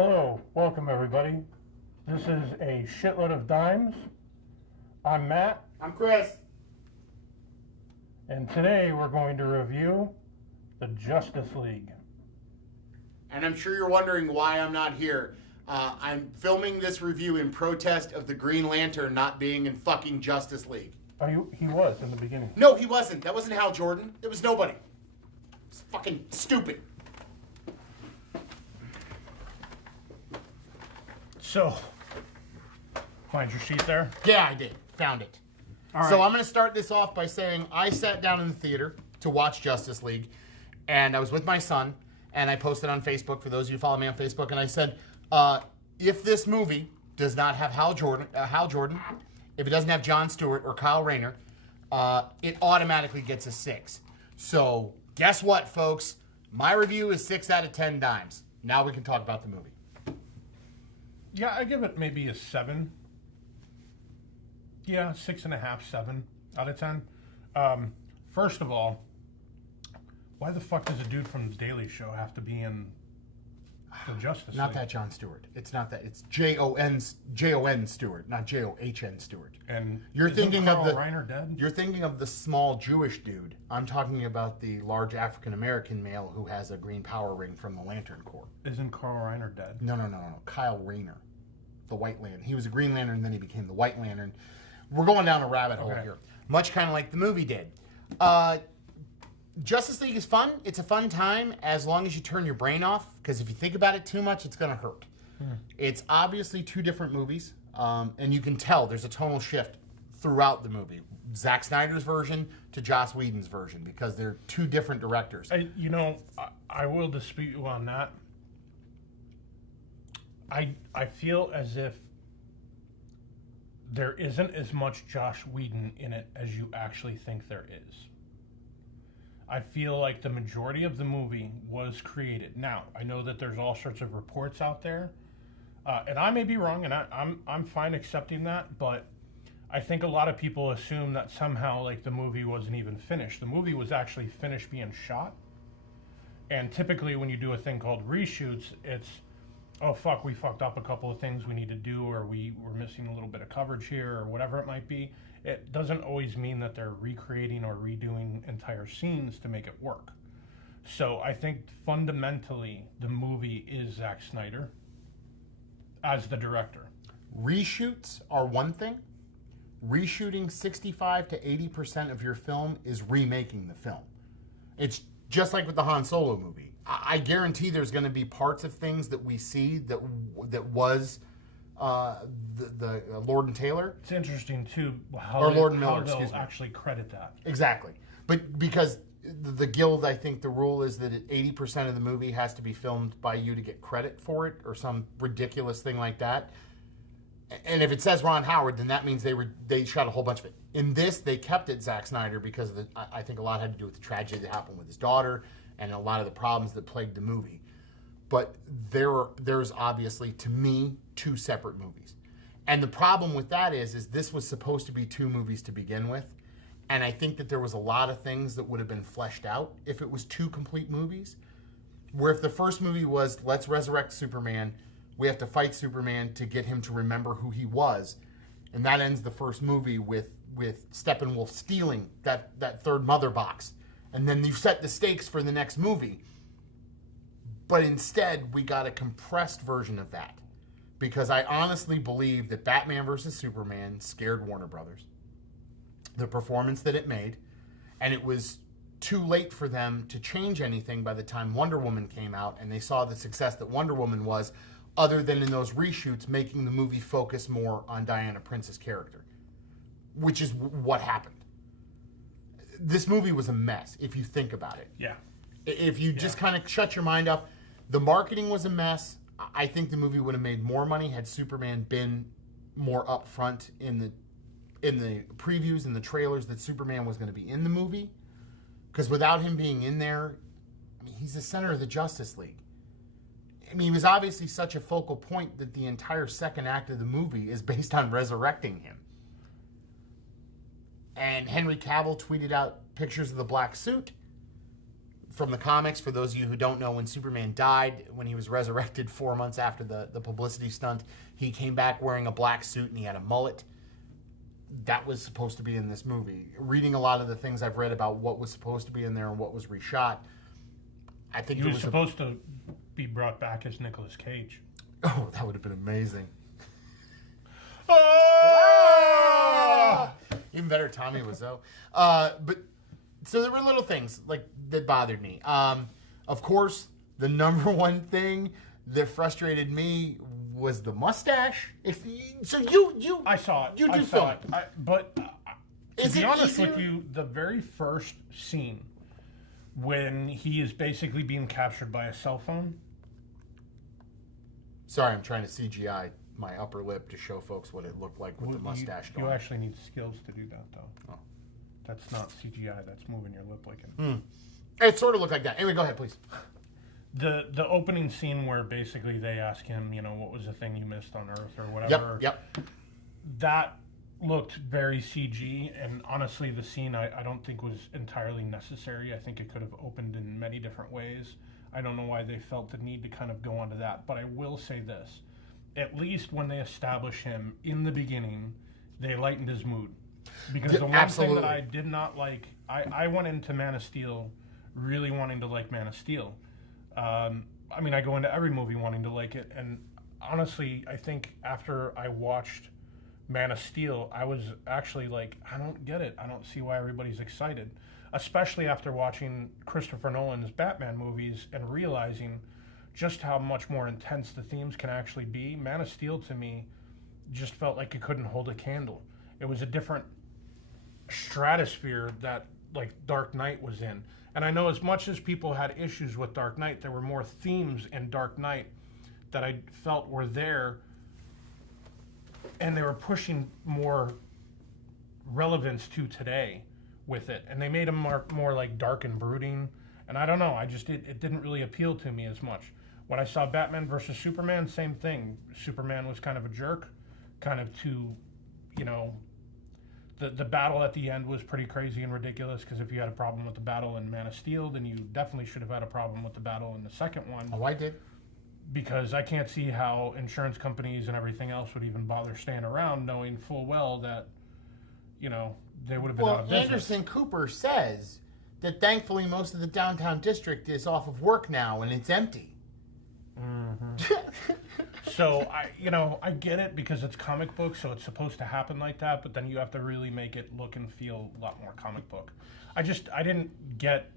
Hello, welcome everybody. This is a Shitload of Dimes. I'm Matt. I'm Chris. And today we're going to review the Justice League. And I'm sure you're wondering why I'm not here. I'm filming this review in protest of the Green Lantern not being in fucking Justice League. He was in the beginning. No, he wasn't. That wasn't Hal Jordan. It was nobody. It's fucking stupid. So, find your sheet there. Yeah, I did. Found it. All right. So I'm going to start this off by saying I sat down in the theater to watch Justice League, and I was with my son, and I posted on Facebook, for those of you who follow me on Facebook, and I said, if this movie does not have Hal Jordan, if it doesn't have Jon Stewart or Kyle Rayner, it automatically gets a 6. So guess what, folks? My review is 6 out of 10 dimes. Now we can talk about the movie. Yeah, I give it maybe a 7. Yeah, 6.5, 7 out of 10. First of all, why the fuck does a dude from The Daily Show have to be in the Justice League? Not that Jon Stewart. It's not that. It's Jon Stewart, not John Stewart. And you're thinking Carl of the Reiner dead? You're thinking of the small Jewish dude. I'm talking about the large African American male who has a green power ring from the Lantern Corps. Isn't Carl Reiner dead? No. Kyle Rayner, the White Lantern. He was a Green Lantern, then he became the White Lantern. We're going down a rabbit hole here, much kind of like the movie did. Justice League is fun. It's a fun time as long as you turn your brain off, because if you think about it too much, it's going to hurt. It's obviously two different movies, and you can tell there's a tonal shift throughout the movie. Zack Snyder's version to Joss Whedon's version, because they're two different directors. I will dispute you on that. I feel as if there isn't as much Joss Whedon in it as you actually think there is. I feel like the majority of the movie was created. Now, I know that there's all sorts of reports out there, and I may be wrong, and I'm fine accepting that, but I think a lot of people assume that somehow like the movie wasn't even finished. The movie was actually finished being shot, and typically when you do a thing called reshoots, it's, oh fuck, we fucked up a couple of things we need to do, or we were missing a little bit of coverage here, or whatever it might be. It doesn't always mean that they're recreating or redoing entire scenes to make it work. So I think fundamentally the movie is Zack Snyder as the director. Reshoots are one thing. Reshooting 65 to 80% of your film is remaking the film. It's just like with the Han Solo movie. I guarantee there's going to be parts of things that we see that was the Lord and Taylor. It's interesting too or Lord and Miller, they'll actually credit that. Exactly, but because the Guild, I think the rule is that 80% of the movie has to be filmed by you to get credit for it, or some ridiculous thing like that. And if it says Ron Howard, then that means they shot a whole bunch of it. In this, they kept it Zack Snyder because I think a lot had to do with the tragedy that happened with his daughter and a lot of the problems that plagued the movie. But there's obviously, to me, two separate movies. And the problem with that is this was supposed to be two movies to begin with. And I think that there was a lot of things that would have been fleshed out if it was two complete movies. Where if the first movie was, let's resurrect Superman, we have to fight Superman to get him to remember who he was. And that ends the first movie with Steppenwolf stealing that third mother box. And then you set the stakes for the next movie. But instead, we got a compressed version of that. Because I honestly believe that Batman vs. Superman scared Warner Brothers. The performance that it made. And it was too late for them to change anything by the time Wonder Woman came out. And they saw the success that Wonder Woman was, other than in those reshoots, making the movie focus more on Diana Prince's character. Which is what happened. This movie was a mess, if you think about it. Yeah. If you just kind of shut your mind up, the marketing was a mess. I think the movie would have made more money had Superman been more upfront in the previews and the trailers that Superman was going to be in the movie. Because without him being in there, I mean, he's the center of the Justice League. I mean, he was obviously such a focal point that the entire second act of the movie is based on resurrecting him. And Henry Cavill tweeted out pictures of the black suit. from the comics, for those of you who don't know, when Superman died, when he was resurrected 4 months after the publicity stunt, he came back wearing a black suit and he had a mullet. That was supposed to be in this movie. Reading a lot of the things I've read about what was supposed to be in there and what was reshot, I think He was supposed to be brought back as Nicolas Cage. Oh, that would have been amazing. Oh! Even better, Tommy Wiseau. But so there were little things like that bothered me. Of course, the number one thing that frustrated me was the mustache. I saw it. You do film it. But to be honest easier? with you, the very first scene when he is basically being captured by a cell phone. Sorry, I'm trying to CGI my upper lip to show folks what it looked like with the mustache You going. actually need skills to do that, though. Oh. That's not CGI. That's moving your lip like an... It sort of looked like that. Anyway, go ahead, please. The opening scene where basically they ask him, what was the thing you missed on Earth or whatever. Yep. That looked very CG, and honestly, the scene I don't think was entirely necessary. I think it could have opened in many different ways. I don't know why they felt the need to kind of go onto that, but I will say this. At least when they establish him in the beginning, they lightened his mood. Because the one thing that I did not like, I went into Man of Steel really wanting to like Man of Steel. I go into every movie wanting to like it, and honestly, I think after I watched Man of Steel, I was actually like, I don't get it. I don't see why everybody's excited. Especially after watching Christopher Nolan's Batman movies and realizing just how much more intense the themes can actually be. Man of Steel, to me, just felt like it couldn't hold a candle. It was a different stratosphere that, like, Dark Knight was in. And I know as much as people had issues with Dark Knight, there were more themes in Dark Knight that I felt were there, and they were pushing more relevance to today with it. And they made them more like dark and brooding. And I don't know, it didn't really appeal to me as much. When I saw Batman versus Superman, same thing. Superman was kind of a jerk, kind of the battle at the end was pretty crazy and ridiculous, because if you had a problem with the battle in Man of Steel, then you definitely should have had a problem with the battle in the second one. Oh, I did. Because I can't see how insurance companies and everything else would even bother staying around, knowing full well that, they would have been out of business. Anderson Cooper says that thankfully most of the downtown district is off of work now and it's empty. Mm-hmm. So I get it, because it's comic book, so it's supposed to happen like that, but then you have to really make it look and feel a lot more comic book. I didn't get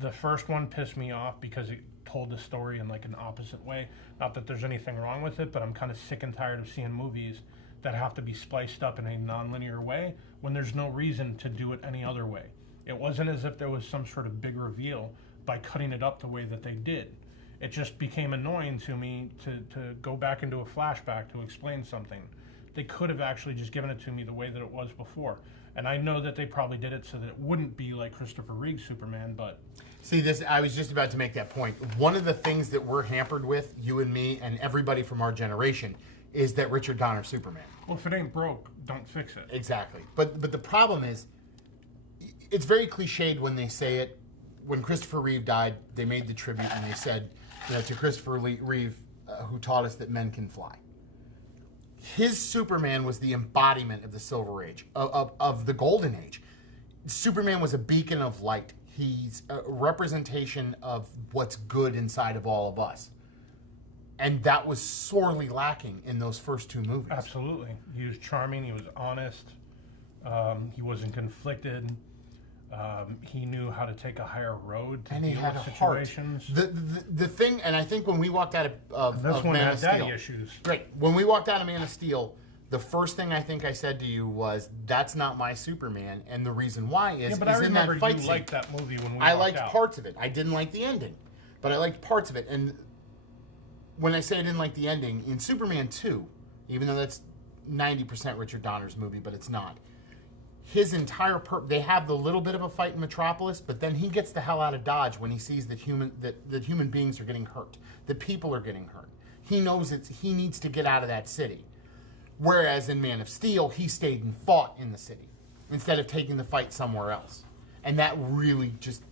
the first one. Pissed me off because it told the story in like an opposite way. Not that there's anything wrong with it, but I'm kind of sick and tired of seeing movies that have to be spliced up in a non-linear way when there's no reason to do it any other way. It wasn't as if there was some sort of big reveal by cutting it up the way that they did. It just became annoying to me to go back into a flashback to explain something. They could have actually just given it to me the way that it was before. And I know that they probably did it so that it wouldn't be like Christopher Reeve's Superman, but... See, I was just about to make that point. One of the things that we're hampered with, you and me and everybody from our generation, is that Richard Donner Superman. Well, if it ain't broke, don't fix it. Exactly. But the problem is, it's very cliched when they say it. When Christopher Reeve died, they made the tribute and they said, to Christopher Reeve, who taught us that men can fly. His Superman was the embodiment of the Silver Age, of the Golden Age. Superman was a beacon of light. He's a representation of what's good inside of all of us. And that was sorely lacking in those first two movies. Absolutely. He was charming. He was honest. He wasn't conflicted. He knew how to take a higher road to deal with situations. The thing, and I think when we walked out of this one Man had of Steel, daddy issues. Right. When we walked out of Man of Steel, the first thing I think I said to you was, "That's not my Superman," and the reason why is, but I remember in that fight you scene, liked that movie when we I walked liked out. parts of it. I didn't like the ending, but I liked parts of it. And when I say I didn't like the ending, in Superman 2, even though that's 90% Richard Donner's movie, but it's not. His entire they have the little bit of a fight in Metropolis, but then he gets the hell out of Dodge when he sees that human beings are getting hurt, that people are getting hurt. He knows he needs to get out of that city. Whereas in Man of Steel, he stayed and fought in the city instead of taking the fight somewhere else. And that really just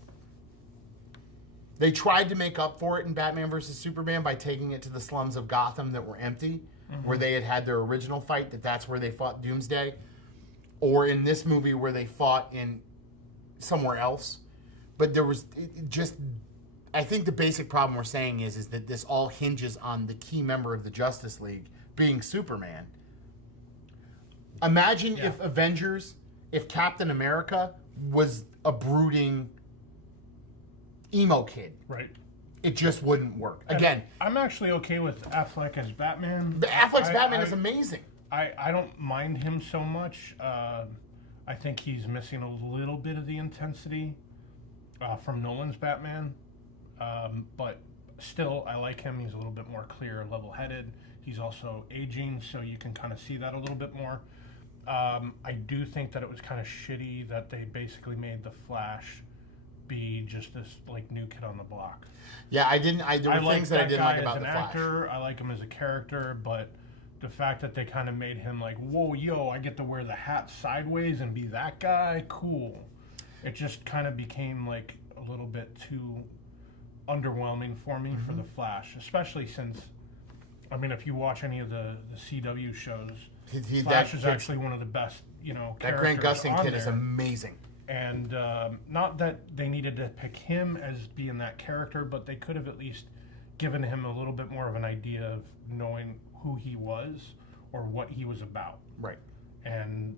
They tried to make up for it in Batman versus Superman by taking it to the slums of Gotham that were empty, where they had their original fight, that's where they fought Doomsday. Or in this movie where they fought in somewhere else. But there was just... I think the basic problem we're saying is that this all hinges on the key member of the Justice League being Superman. Imagine if Avengers, if Captain America was a brooding emo kid. Right. It just wouldn't work. Again, I'm actually okay with Affleck as Batman. Affleck's Batman is amazing. I don't mind him so much. I think he's missing a little bit of the intensity from Nolan's Batman. But still, I like him. He's a little bit more clear, level-headed. He's also aging, so you can kind of see that a little bit more. I do think that it was kind of shitty that they basically made the Flash be just this like new kid on the block. Yeah, there were things that I didn't like about the Flash. Actor, I like him as a character, but the fact that they kind of made him like, whoa, yo, I get to wear the hat sideways and be that guy, cool. It just kind of became like a little bit too underwhelming for me for the Flash, especially since, I mean, if you watch any of the CW shows, Flash is actually one of the best, characters. That Grant Gustin kid is amazing. And not that they needed to pick him as being that character, but they could have at least given him a little bit more of an idea of knowing who he was or what he was about. Right. And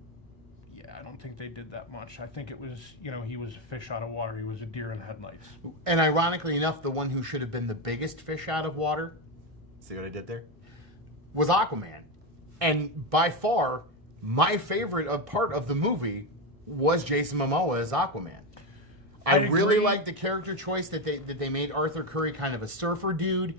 I don't think they did that much. I think it was, he was a fish out of water. He was a deer in headlights. And ironically enough, the one who should have been the biggest fish out of water, see what I did there? Was Aquaman. And by far, my favorite part of the movie was Jason Momoa as Aquaman. I really liked the character choice that they made Arthur Curry kind of a surfer dude.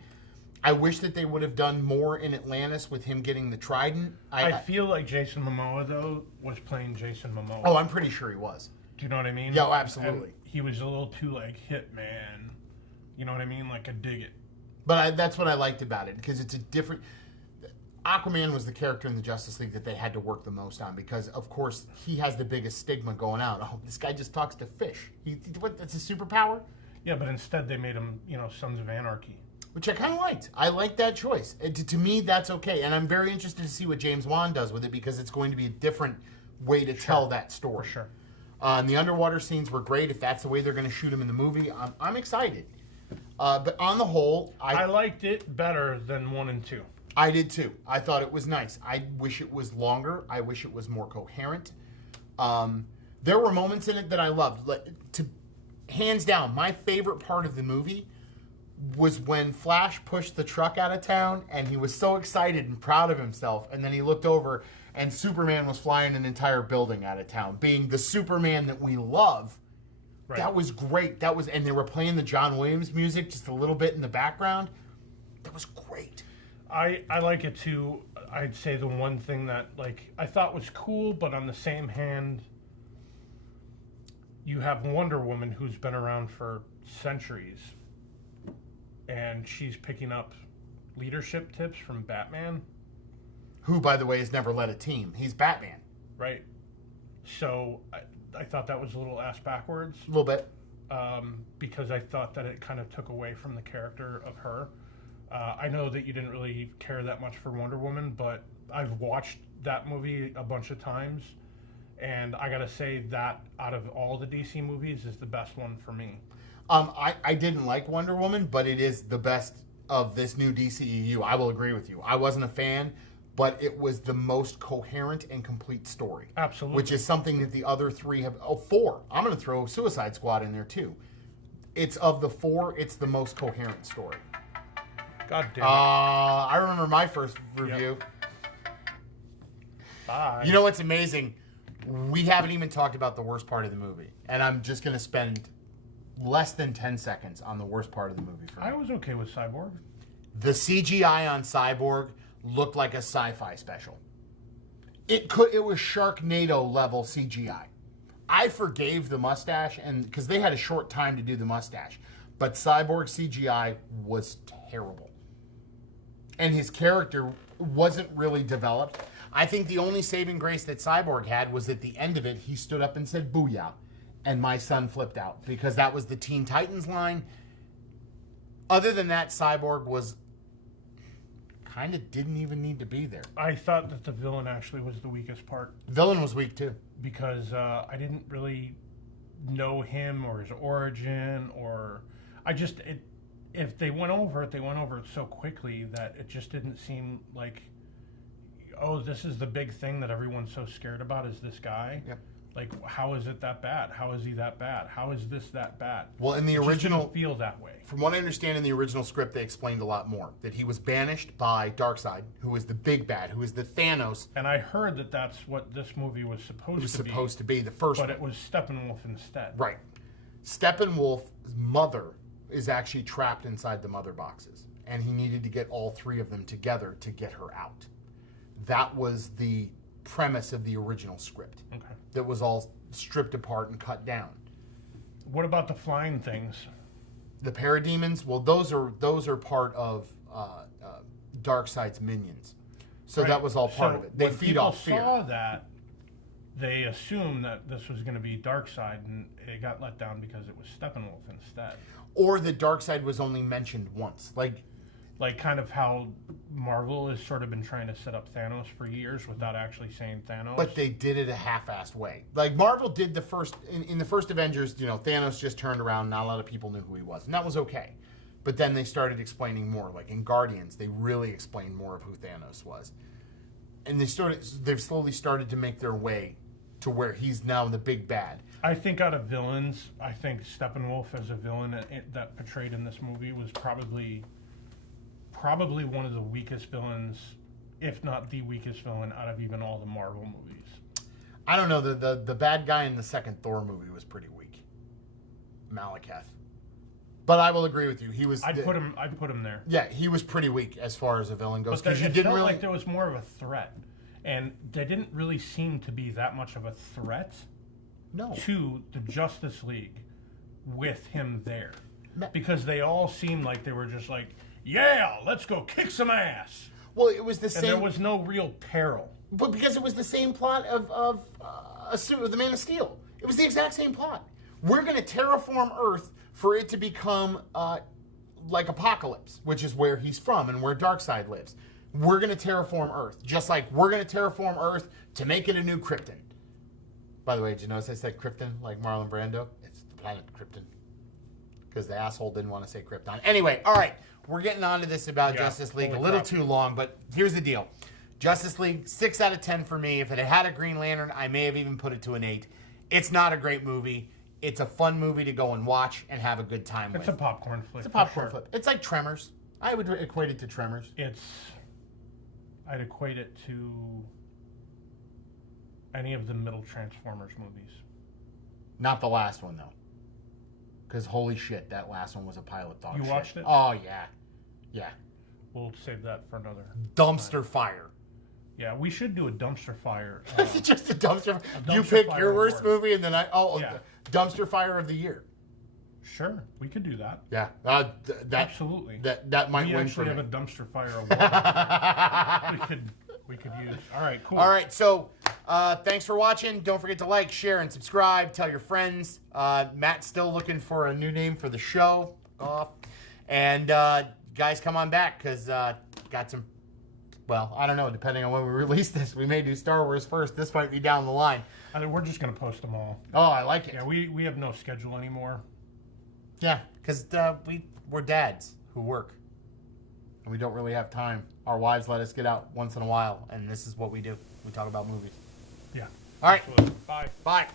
I wish that they would have done more in Atlantis with him getting the trident. I feel like Jason Momoa, though, was playing Jason Momoa. Oh, I'm pretty sure he was. Do you know what I mean? Yeah, absolutely. And he was a little too, Hitman. You know what I mean? Like a dig it. But that's what I liked about it, because it's a different... Aquaman was the character in the Justice League that they had to work the most on, because, of course, he has the biggest stigma going out. Oh, this guy just talks to fish. That's a superpower? Yeah, but instead they made him, Sons of Anarchy. Which I kind of liked. I liked that choice. To me, that's okay. And I'm very interested to see what James Wan does with it, because it's going to be a different way to tell that story. For sure. And the underwater scenes were great. If that's the way they're going to shoot them in the movie, I'm excited. But on the whole, I liked it better than 1 and 2. I did too. I thought it was nice. I wish it was longer. I wish it was more coherent. There were moments in it that I loved. Hands down, my favorite part of the movie was when Flash pushed the truck out of town, and he was so excited and proud of himself, and then he looked over and Superman was flying an entire building out of town, being the Superman that we love. Right. That was great. And they were playing the John Williams music just a little bit in the background. That was great. I like it too. I'd say the one thing that I thought was cool, but on the same hand, you have Wonder Woman, who's been around for centuries, and she's picking up leadership tips from Batman. Who, by the way, has never led a team. He's Batman. Right. So I thought that was a little ass backwards. A little bit. Because I thought that it kind of took away from the character of her. I know that you didn't really care that much for Wonder Woman, but I've watched that movie a bunch of times, and I gotta say that out of all the DC movies is the best one for me. I didn't like Wonder Woman, but it is the best of this new DCEU. I will agree with you. I wasn't a fan, but it was the most coherent and complete story. Absolutely. Which is something that the other three have... Oh, 4. I'm going to throw Suicide Squad in there, too. It's of the 4, it's the most coherent story. God damn it. I remember my first review. Yep. Bye. You know what's amazing? We haven't even talked about the worst part of the movie. And I'm just going to spend less than 10 seconds on the worst part of the movie for me. I was okay with Cyborg. The CGI on Cyborg looked like a sci-fi special. It was Sharknado level CGI. I forgave the mustache, and because they had a short time to do the mustache, but Cyborg CGI was terrible. And his character wasn't really developed. I think the only saving grace that Cyborg had was at the end of it, he stood up and said, "Booyah." And my son flipped out, because that was the Teen Titans line. Other than that, Cyborg was kind of didn't even need to be there. I thought that the villain actually was the weakest part Villain was weak too. because I didn't really know him or his origin, or if they went over it, they went over it so quickly that it just didn't seem like, oh, this is the big thing that everyone's so scared about is this guy. Yep. Like, how is it that bad? How is he that bad? How is this that bad? Well, in the It just original, didn't feel that way. from what I understand in the original script, they explained a lot more. That he was banished by Darkseid, who is the big bad, who is the Thanos. And I heard that that's what this movie was supposed Who was to be. supposed to be the first But one. it was Steppenwolf instead. Right. Steppenwolf's mother is actually trapped inside the mother boxes, and he needed to get all three of them together to get her out. That was the premise of the original script. Okay. That was all stripped apart and cut down. What about the flying things? The parademons, well, those are part of Darkseid's minions. So Right. that was all part So of it. They when feed people off fear. saw that, they assumed that this was going to be Darkseid, and it got let down because it was Steppenwolf instead. Or the Darkseid was only mentioned once. Like kind of how Marvel has sort of been trying to set up Thanos for years without actually saying Thanos. But they did it a half-assed way. Like Marvel did the first in the first Avengers, Thanos just turned around, not a lot of people knew who he was. And that was okay. But then they started explaining more. Like in Guardians, they really explained more of who Thanos was. And they've slowly started to make their way to where he's now the big bad. I think out of villains, I think Steppenwolf as a villain that portrayed in this movie was probably one of the weakest villains, if not the weakest villain out of even all the Marvel movies. I don't know, the bad guy in the second Thor movie was pretty weak. Malekith. But I will agree with you. He was I'd put him there. Yeah, he was pretty weak as far as a villain goes. But Because you it didn't felt really like there was more of a threat. And they didn't really seem to be that much of a threat to the Justice League with him there. Because they all seemed like they were just like, yeah, let's go kick some ass. Well, it was the same. And there was no real peril. But because it was the same plot of the Man of Steel. It was the exact same plot. We're going to terraform Earth for it to become like Apocalypse, which is where he's from and where Darkseid lives. We're going to terraform Earth, just like we're going to terraform Earth to make it a new Krypton. By the way, did you notice I said Krypton like Marlon Brando? It's the planet Krypton. Because the asshole didn't want to say Krypton. Anyway, all right. We're getting on to this about Justice League a little too long, but here's the deal. Justice League, 6 out of 10 for me. If it had a Green Lantern, I may have even put it to an 8. It's not a great movie. It's a fun movie to go and watch and have a good time with. It's a popcorn flick. It's a popcorn flick. It's like Tremors. I would equate it to Tremors. I'd equate it to any of the middle Transformers movies. Not the last one, though. Because holy shit, that last one was a pile of dog shit. You watched it? Oh, yeah. Yeah. We'll save that for another Dumpster fire. Yeah, we should do a dumpster fire. Just a dumpster. You dumpster pick fire your worst award. movie, and then Yeah. dumpster fire of the year. Sure, we could do that. Yeah, Absolutely. That might We win for actually me. have a dumpster fire award we could use. All right, cool. All right, so thanks for watching. Don't forget to like, share, and subscribe. Tell your friends. Matt's still looking for a new name for the show. And guys, come on back because got some. Well, I don't know. Depending on when we release this, we may do Star Wars first. This might be down the line. I mean, we're just gonna post them all. Oh, I like it. Yeah, we have no schedule anymore. Yeah, because we're dads who work. And we don't really have time. Our wives let us get out once in a while, and this is what we do. We talk about movies. Yeah. All right. Absolutely. Bye. Bye.